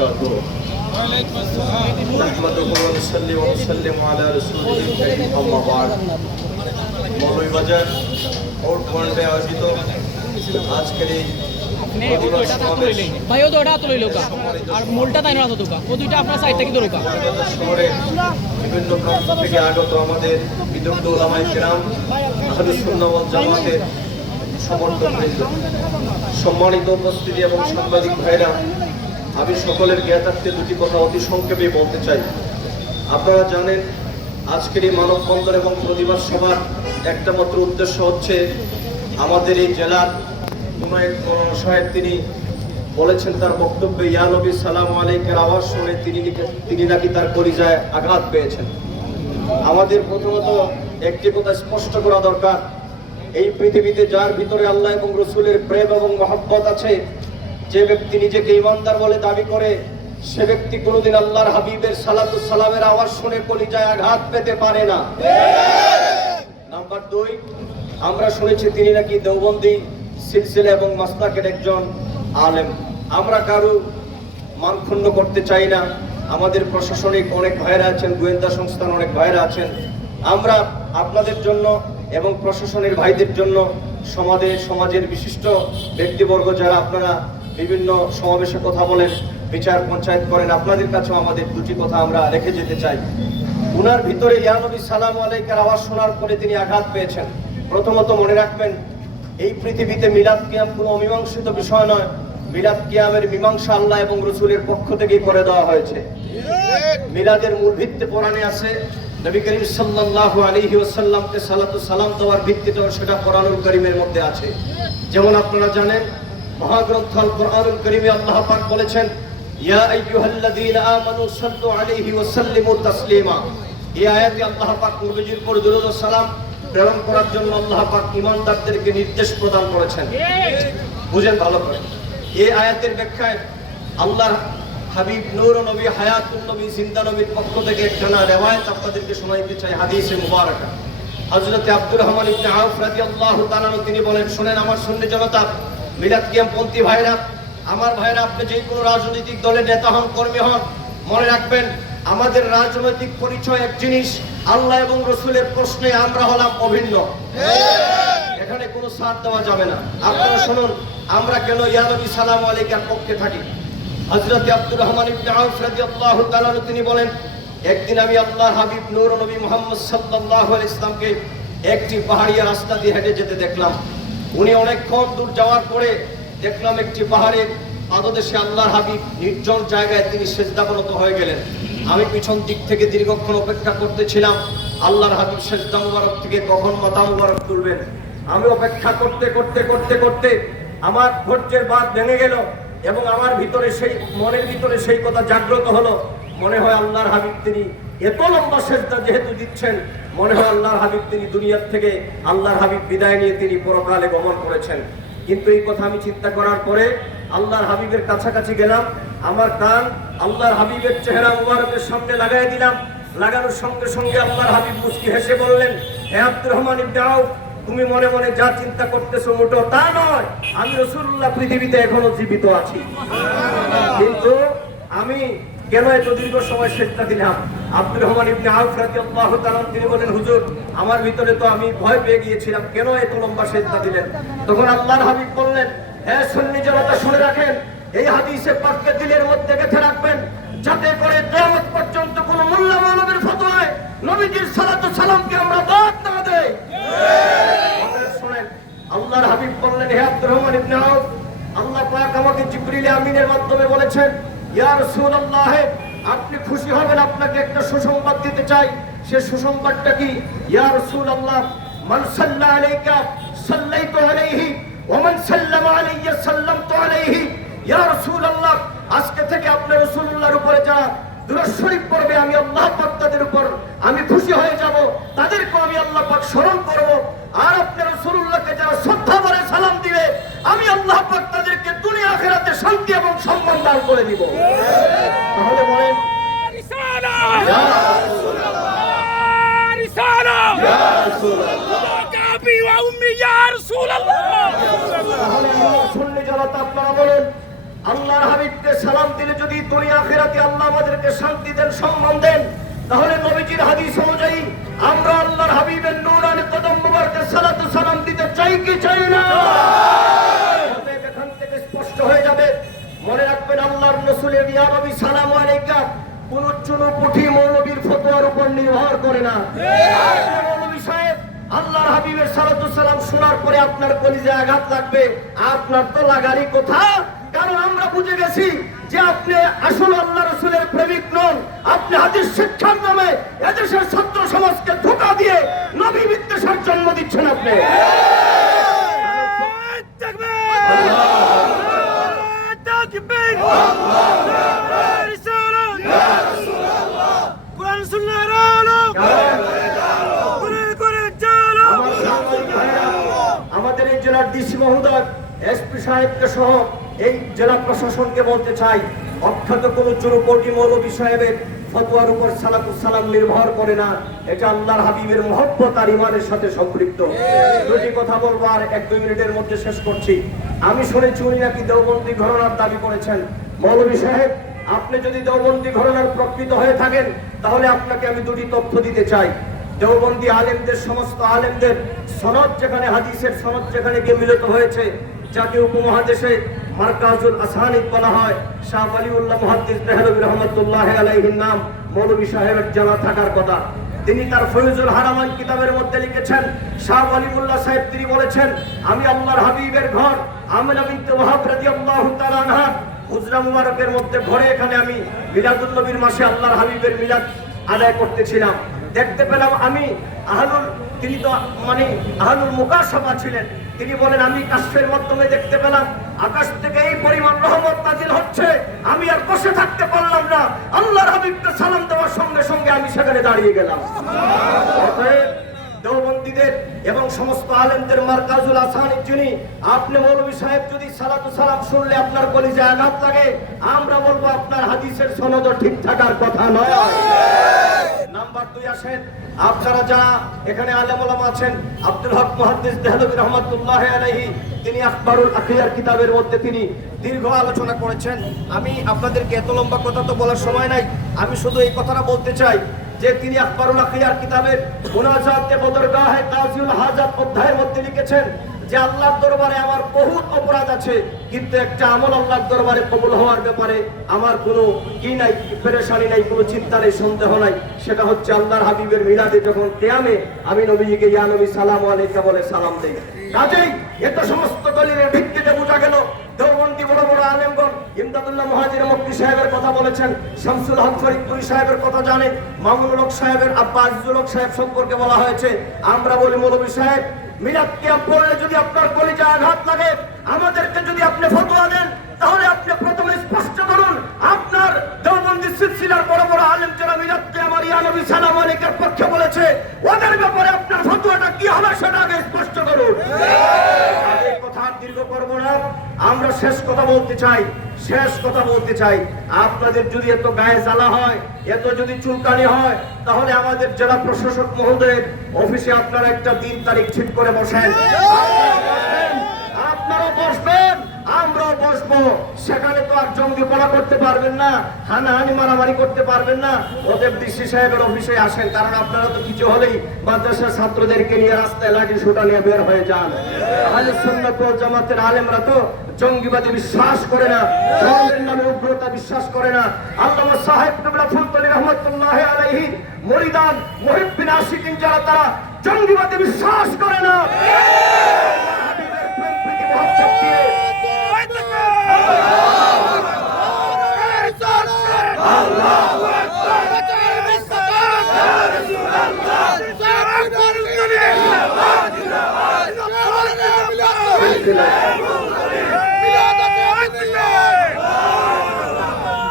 وبركاته نحمده ونصلي ونسلم على رسوله الكريم أما بعد Moulvibazar out ওয়ার্ল্ডে আয়োজিত আজকের এই ভাই ও দুটো হাত লইলো কা আর মোলটা তাই না তো কা ও দুইটা আপনার সাইড থেকে ধরো কা শহরে বিভিন্ন প্রান্ত থেকে আগত আমাদের বিদগ্ধ ওলামায়ে কেরাম আহলুস সুন্নাহ ওয়াল জামাতের সমর্থকবৃন্দ, সম্মানিত উপস্থিতি এবং সাংবাদিক ভাইরা, আমি সকলের জ্ঞাতার্থে দুটি কথা অতি সংক্ষেপে বলতে চাই। আপনারা জানেন আজকের এই মানববন্ধন এবং প্রতিবাদ সভার একটা মাত্র উদ্দেশ্য হচ্ছে আমাদের এই জেলার সাহেব তিনি বলেছেন তার বক্তব্যে ইয়া নবী সালাম আলাইকের আওয়াজ শুনে তিনি নাকি তার কলিজায় আঘাত পেয়েছেন। আমাদের প্রথমত একটি কথা স্পষ্ট করা দরকার, এই পৃথিবীতে যার ভিতরে আল্লাহ এবং রসুলের প্রেম এবং মহব্বত আছে, যে ব্যক্তি নিজেকে ইমানদার বলে দাবি করে, সে ব্যক্তি কোনোদিন আল্লাহর হাবিবের সালাতুস সালামের আওয়াজ শুনে কলিজায় আঘাত পেতে পারে না। নাম্বার 2, আমরা শুনেছি তিনি নাকি দেওবন্দি সিলসিলা এবং মাসলাকের একজন আলেম। আমরা কারো মান ক্ষুণ্ণ করতে চাই না। আমাদের প্রশাসনিক অনেক ভাইরা আছেন, গোয়েন্দা সংস্থার অনেক ভাইরা আছেন। আমরা আপনাদের জন্য এবং প্রশাসনের ভাইদের জন্য সমাজের বিশিষ্ট ব্যক্তিবর্গ যারা আপনারা বিভিন্ন সমাবেশে কথা বলেন, বিচার পঞ্চায়েত করেন, আপনাদের কাছেও আমাদের দুটি কথা আমরা রেখে যেতে চাই। উনার ভিতরে ইয়া নবী সালাম আলাইকার আওয়াজ শোনার পরে তিনি আঘাত পেয়েছেন। প্রথমত মনে রাখবেন, এই পৃথিবীতে মিলাদ কিয়াম কোনো অমীমাংসিত বিষয় নয়। মিলাদ কিয়ামের মীমাংসা আল্লাহ এবং রসুলের পক্ষ থেকেই করে দেওয়া হয়েছে। মিলাদের মূল ভিত্তি কোরআনে আছে। নবী করিম সাল্লাল্লাহু আলাইহি ওয়াসাল্লামকে সালাতুস সালাম দেওয়ার ভিত্তিটাও সেটা কোরআনুল কারীমের মধ্যে আছে। যেমন আপনারা জানেন, মহাগ্রন্থ আল কোরআনুল কারীমে আল্লাহ পাক বলেছেন, ইয়া আইয়ুহাল্লাযীনা আমানু সাল্লু আলাইহি ওয়া সাল্লিমু তাসলিমা। এই আয়াতে আল্লাহ পাক নবীজির উপর দরুদ ও সালাম প্রেরণ করার জন্য আল্লাহ পাক ঈমানদারদেরকে নির্দেশ প্রদান করেছেন। বুঝেন ভালো করে। এই আয়াতের ব্যাখ্যায় আল্লাহর হাবিব নূর নবী হায়াতুন নবী জিন্দা নবীর পক্ষ থেকে একখানা রিওয়ায়াত আপনাদেরকে শোনাইতে চাই, হাদিসে মুবারাকা। হযরত আব্দুর রহমান ইবনে আউফ রাদিয়াল্লাহু তাআলা তিনি বলেন, শুনেন আমার সুন্নি জনতা, মিলাদ কিয়াম পন্থী ভাইরা, আমার ভাইরা, আপনি যে কোনো রাজনৈতিক দলের নেতা হন, কর্মী হন, মনে রাখবেন আমাদের রাজনৈতিক পরিচয় এক জিনিস, আল্লাহ এবং রসুলের প্রশ্নে আমরা হলাম অভিন্ন। এখানে কোনো সাথ দেওয়া যাবে না। আপনারা শুনুন, আমরা কেন ইয়া নবী সালাম আলাইকার পক্ষে থাকি। হযরত আব্দুর রহমান ইবনে আউফ রাদিয়াল্লাহু তাআলা তিনি বলেন, একদিন আমি আল্লাহর হাবিব নূর নবী মুহাম্মদ সাল্লাল্লাহু আলাইহি ইসলামকে একটি পাহাড়িয়া রাস্তা দিয়ে হেঁটে যেতে দেখলাম। উনি অনেকক্ষণ দূর যাওয়ার পরে দেখলাম একটি পাহাড়ের পাদদেশে আল্লাহর হাবিব নির্জন জায়গায় তিনি সেজদাবনত হয়ে গেলেন। আমি পিছন দিক থেকে দীর্ঘক্ষণ অপেক্ষা করতেছিলাম আল্লাহর হাবিব সেজদা মুবারক থেকে কখন মাথা মুবারক তুলবেন। আমি অপেক্ষা করতে করতে করতে করতে আমার ধৈর্যের বাঁধ ভেঙে গেল এবং আমার ভিতরে মনের ভিতরে সেই কথা জাগ্রত হলো, মনে হয় আল্লাহর হাবিব তিনি এত লম্বা সেজদা যেহেতু দিচ্ছেন, মনে হয় আল্লাহর হাবিব তিনি দুনিয়ার থেকে আল্লাহর হাবিব বিদায় নিয়ে তিনি পরকালে গমন করেছেন। কিন্তু এই কথা আমি চিন্তা করার পরে আল্লাহর হাবিবের কাছাকাছি গেলাম, আমার কান আল্লাহর হাবিবের চেহারা মুবারকের সামনে লাগাই দিলাম। লাগানোর সঙ্গে সঙ্গে আল্লাহর হাবিব মুস্কি হেসে বললেন, হে আব্দুর রহমান ইবনে আউফ, তুমি মনে মনে যা চিন্তা করতেছো মোটো তা নয়, আমি রাসূলুল্লাহ পৃথিবীতে এখনো জীবিত আছি। কিন্তু আমি কেন এত দীর্ঘ সময় সেজদা দিলাম? আব্দুর রহমান ইবনে আউফ রাদিয়াল্লাহু তাআলা তিনি বলেন, হুজুর, আমার ভিতরে তো আমি ভয় পেয়ে গিয়েছিলাম, কেন এত লম্বা সেজদা দিলেন? তখন আল্লাহর হাবিব বললেন, হে সুন্নি জনতা, শুনে রাখেন, এই হাদিসে পাককে দিলের মধ্যে গেঁথে রাখবেন, যাতে করে কিয়ামত পর্যন্ত কোনো মোল্লা মানবের ফতোয়ায় নবীজির সালাতুস সালামকে আমরা বাদ না দেই। শুনেন, আল্লাহর হাবিব বললেন, হে আব্দুর রহমান ইবনে আউফ, আল্লাহ পাক আমাকে জিবরিল আমিনের মাধ্যমে বলেছেন, ইয়া রাসূলুল্লাহ, আপনি খুশি হবেন, আপনাকে একটা সুসংবাদ দিতে চাই। সে সুসংবাদটা কি? ইয়া রাসূলুল্লাহ, মান সাল্লা আলাইকা সাল্লাইতু আলাইহি ওয়া মান সাল্লামা আলাইয়া সাল্লামতু আলাইহি। ইয়া রাসূলুল্লাহ, আজকে থেকে আপনি রাসূলুল্লাহর উপরে যারা দুরূদ শরীফ পড়বে, আমি আল্লাহ পাক তাদের উপর আমি খুশি হয়ে যাব, তাদেরকে আমি আল্লাহ পাক স্মরণ করব। আর আপনি রাসূলুল্লাহকে যারা শ্রদ্ধা করে সালাম দিবে, আমি আল্লাহ পাক তাদেরকে দুনিয়া আখিরাতে শান্তি এবং সম্মান দান করে দিব। তাহলে বলেন, রিসালা ইয়া রাসূলুল্লাহ, রিসালা ইয়া রাসূলুল্লাহ, কাবি ওয়া উম্মি ইয়া রাসূলুল্লাহ। তাহলে সুন্নি জনতা আপনারা বলেন, আল্লাহর হাবিবকে সালাম দিলে যদি দুনিয়া আখিরাতে আল্লাহ আমাদেরকে শান্তি দেন, সম্মান দেন, তাহলে নবীজির হাদিস অনুযায়ী আমরা আল্লাহর হাবিবের নূরানি কদম মুবারকে সালাতু সালাম দিতে চাই কি চাই না? অতএব এখান থেকে স্পষ্ট হয়ে যাবে, মনে রাখবেন আল্লাহর রাসূলের ইয়া নবী সালামু আলাইকা কোন চুনোপুঁটি মৌলবীর ফতোয়ার উপর নির্ভর করে না। মৌলবী সাহেব আল্লাহর হাবিবের সালাতু সালাম শোনার পরে আপনার কলিজায় আঘাত লাগবে, আপনার তো লাগারই কথা। কারণ আমরা বুঝে গেছি যে আপনি আসলে আল্লাহ রাসূলের প্রেমিক নন, আপনি হাদিস শিক্ষার নামে এদেশের ছাত্র সমাজকে ধোঁকা দিয়ে নবী বিদ্বেষের জন্ম দিচ্ছেন আপনি। আমাদের এই জেলার ডিসি মহোদয়, এসপি সাহেবকে সহ এই জেলা প্রশাসনকে বলতে চাই, অখ্যাত কোন চুরুপটি মৌলবী সাহেবের ফতোয়ার উপর সালাতু সালাম নির্ভর করে না, এটা আল্লাহর হাবিবের মহব্বত আর ইমানের সাথে সম্পৃক্ত। দুটি কথা বলবো আর 1-2 মিনিটের মধ্যে শেষ করছি। আমি শুনেছি উনি নাকি দেওবন্দি ঘরানার দাবি করেছেন। মৌলবী সাহেব, আপনি যদি দেওবন্দি ঘরানার প্রকৃত হয়ে থাকেন তাহলে আপনাকে আমি দুটি তথ্য দিতে চাই। দেওবন্দি আলেমদের, সমস্ত আলেমদের সনদ যেখানে, হাদিসের সনদ যেখানে গিয়ে মিলিত হয়েছে, যাকে উপমহাদেশে মারকাজুল আসানিদ বলা হয়, শাহ ওয়ালিউল্লাহ মুহাদ্দিস দেহলভী রহমাতুল্লাহ আলাইহির নাম মৌলভী সাহেবের জানা থাকার কথা। তিনি তার ফয়জুল হারামান কিতাবের মধ্যে লিখেছেন, শাহ ওয়ালিউল্লাহ সাহেব তিনি বলেছেন, আমি আল্লাহর হাবিবের ঘর আমিনা বিনতে ওয়াহাব রাদিয়াল্লাহু তাআলা আনহা হুজরা মুবারকের মধ্যে ঘরে এখানে আমি মিলাদুন নবীর মাসে আল্লাহর হাবিবের মিলাদ আদায় করতেছিলাম। দেখতে পেলাম আমি আহলুল, তিনি তো মানে আহলুল মুকাশাফা ছিলেন, তিনি বলেন আমি কাশফের মাধ্যমে দেখতে পেলাম আকাশ থেকে এই পরিমাণ রহমত নাজিল হচ্ছে, আমি আর বসে থাকতে পারলাম না, আল্লাহর হাবিবকে সালাম দেওয়ার সঙ্গে সঙ্গে আমি সেখানে দাঁড়িয়ে গেলাম। অতএব দেওবন্দীদের এবং সমস্ত আলেমদের মারকাজুল আসানিদ যিনি, আপনি মৌলভী সাহেব যদি সালাতু সালাম শুনলে আপনার কলিজায় আঘাত লাগে, আমরা বলবো আপনার হাদিসের সনদ ঠিক থাকার কথা নয়। নাম্বার 2 আসেন, আপনারা যারা এখানে আলেম ওলামা আছেন, আব্দুল হক মুহাদ্দিস দেহলভী রহমাতুল্লাহ আলাইহি তিনি আখবারুল আখিয়ার কিতাবের মধ্যে তিনি দীর্ঘ আলোচনা করেছেন। আমি আপনাদেরকে এত লম্বা কথা তো বলার সময় নাই, আমি শুধু এই কথাটা বলতে চাই যে তিনি আখবারুল আখিয়ার কিতাবের মুনাজাতে বদরগাহে কাজিউল হাজাত অধ্যায়ের মধ্যে লিখেছেন যে আল্লাহর দরবারে আমার বহুত অপরাধ আছে, কিন্তু একটা আমল আল্লাহর দরবারে কবুল হওয়ার ব্যাপারে আমার কোনো কি নাই, পেরেশানি নাই, কোনো চিন্তা নেই, সন্দেহ নাই, সেটা হচ্ছে আল্লাহর হাবিবের মিলাদে যখন কিয়ামে আমি নবীজিকে ইয়া নবী সালামু আলাইকা বলে সালাম দেই। কাজেই এত সমস্ত দলিলের ভিত্তিতে বোঝা গেল দেওবন্দি বড় বড় আলেমগণ ইমদাদুল্লাহ মুহাজির মক্কি সাহেবের কথা বলেছেন, শামসুল হক ফরিদপুরি সাহেবের কথা জানে, মামুনুল হক সাহেবের আব্বা আজিজুল হক সাহেব সম্পর্কে বলা হয়েছে। আমরা বলি মৌলভী সাহেব, মিলাদ কিয়াম পড়লে যদি আপনার কলিজায় আঘাত লাগে, আমাদেরকে যদি আপনি ফতোয়া দেন, তাহলে আপনি প্রথমে স্পষ্ট করুন আপনার দেওবন্দি সিলসিলার বড় বড় আলেম যারা মিলাদ কিয়াম আর ইয়া নবী সালাম আলাইকার পক্ষে বলেছে, ওদের ব্যাপারে আপনার ফতোয়াটা কি হবে সেটা আগে স্পষ্ট করুন। এই কথা দীর্ঘ করব না, আমরা শেষ কথা বলতে চাই, আপনাদের যদি এত গায়ে জ্বালা হয়, এত যদি চুলকানি হয়, তাহলে আমাদের জেলা প্রশাসক মহোদয়ের অফিসে আপনারা একটা দিন তারিখ ঠিক করে বসেন, আপনারা বসবেন, আমরাও বসবো। সেখানে তো আর জঙ্গিপনা করতে পারবেন না, হানাহানি মারামারি করতে পারবেন না। ওদের ডিসি সাহেবের অফিসে আসেন, কারণ আপনারা তো কিছু হলেই মাদ্রাসার ছাত্রদেরকে নিয়ে রাস্তায় লাঠি সোটা নিয়ে বের হয়ে যান। আহলে সুন্নাত ওয়াল জামাতের আলেমরা তো জঙ্গিবাদী বিশ্বাস করে না, ধর্মের নামে উগ্রতা বিশ্বাস করে না। আল্লামা সাহেব কিবলা ফুলতলি রহমাতুল্লাহ আলাইহি মুরিদান মুহিব্বিন আশিকিন যারা, তারা জঙ্গিবাদী বিশ্বাস করে না। হাবিবের প্রেম প্রীতি মহব্বত দিয়ে আল্লাহু আকবার,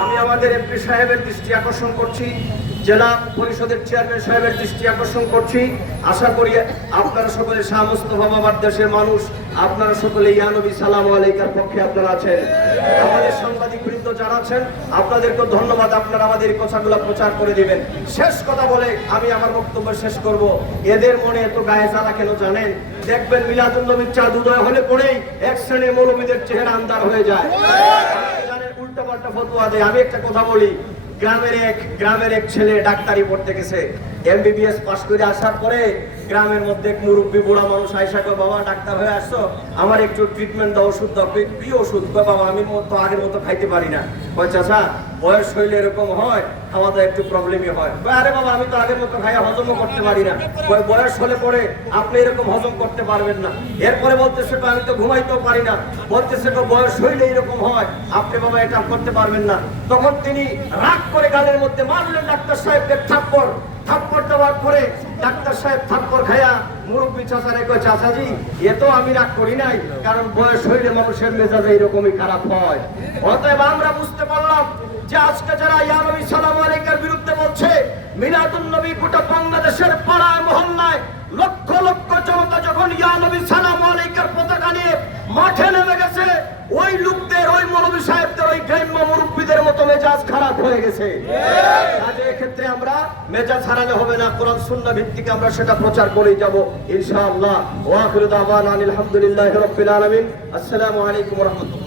আমি আমাদের এমপি সাহেবের দৃষ্টি আকর্ষণ করছি, জেলা পরিষদের চেয়ারম্যান সাহেবের দৃষ্টি আকর্ষণ করছি। আশা করি আপনারা সকলে শাহ মুস্তাফা বাবার দেশের মানুষ, আপনারা সকলে ইয়া নবী সালামু আলাইকার পক্ষে আপনারা আছেন। আমাদের সাংবাদিক বৃন্দ যারা আছেন, আপনাদেরকে ধন্যবাদ, আপনারা আমাদের এই কথাগুলো প্রচার করে দিবেন। শেষ কথা বলে আমি আমার বক্তব্য শেষ করব। এদের মনে এত গায়ে জ্বালা কেন জানেন? দেখবেন মিলাদুন নবীর চাঁদ উদয় হলে পরেই এক শ্রেণীর মৌলবীদের চেহারা আন্দার হয়ে যায়। উল্টাপাল্টা ফতোয়া দেয়। আমি একটা কথা বলি, গ্রামের এক ছেলে ডাক্তারি পড়তে গেছে, MBBS পাস করে আসার পরে গ্রামের মধ্যে এক মুরব্বী বুড়া মানুষ আইসা কয়, বাবা ডাক্তার হয়ে আসছো, আমার একটু ট্রিটমেন্ট দাও, ওষুধ দাও। কি ওষুধ? কয়, বাবা আমি তো আগের মতো খাইতে পারি না। কয়, চাচা বয়স হইলে এরকম হয়, খাওয়া দাওয়া একটু প্রবলেমই হয়। কয়, আরে বাবা আমি তো আগের মতো খাইয়া হজমও করতে পারি না। কয়, বয়স হলে পরে আপনি এরকম হজম করতে পারবেন না। এরপরে বলতেছে, আমি তো ঘুমাইতেও পারি না। বলতেছে, বয়স হইলে এরকম হয়, আপনি বাবা এটা করতে পারবেন না। তখন তিনি রাগ করে গালের মধ্যে মারলেন ডাক্তার সাহেবকে থাপ্পড় দেওয়ার পরে ডাক্তার সাহেব থাপ্পড় খায়া মুরব্বী চাচারে কয়, চাচাজি এ তো আমি রাগ করি নাই, কারণ বয়স হইলে মানুষের মেজাজ এইরকমই খারাপ হয়। অতএব আমরা বুঝতে পারলাম যে আজকে যারা ইয়া নবী সালাম আলাইকার বিরুদ্ধে বলছে, মিলাদুন নবী গোটা বাংলাদেশের পাড়ায় মহল্লায় লক্ষ লক্ষ জনতা যখন ইয়া নবী সালাম আলাইকার পতাকা নিয়ে মাঠে নেমে গেছে, ওই লোকদের, ওই মৌলভী সাহেবদের, ওই গ্রাম্য মুরব্বীদের মতো মেজাজ খারাপ হয়ে গেছে। কাজে এক্ষেত্রে আমরা মেজাজ হারালে হবে না, কোরআন সুন্নাহ ভিত্তিক আমরা সেটা প্রচার করেই যাব ইনশাআল্লাহ। ওয়া আখিরু দাওয়ানা আলহামদুলিল্লাহি রাব্বিল আলামিন। আসসালামু আলাইকুম ওয়া রাহমাতুল্লাহ।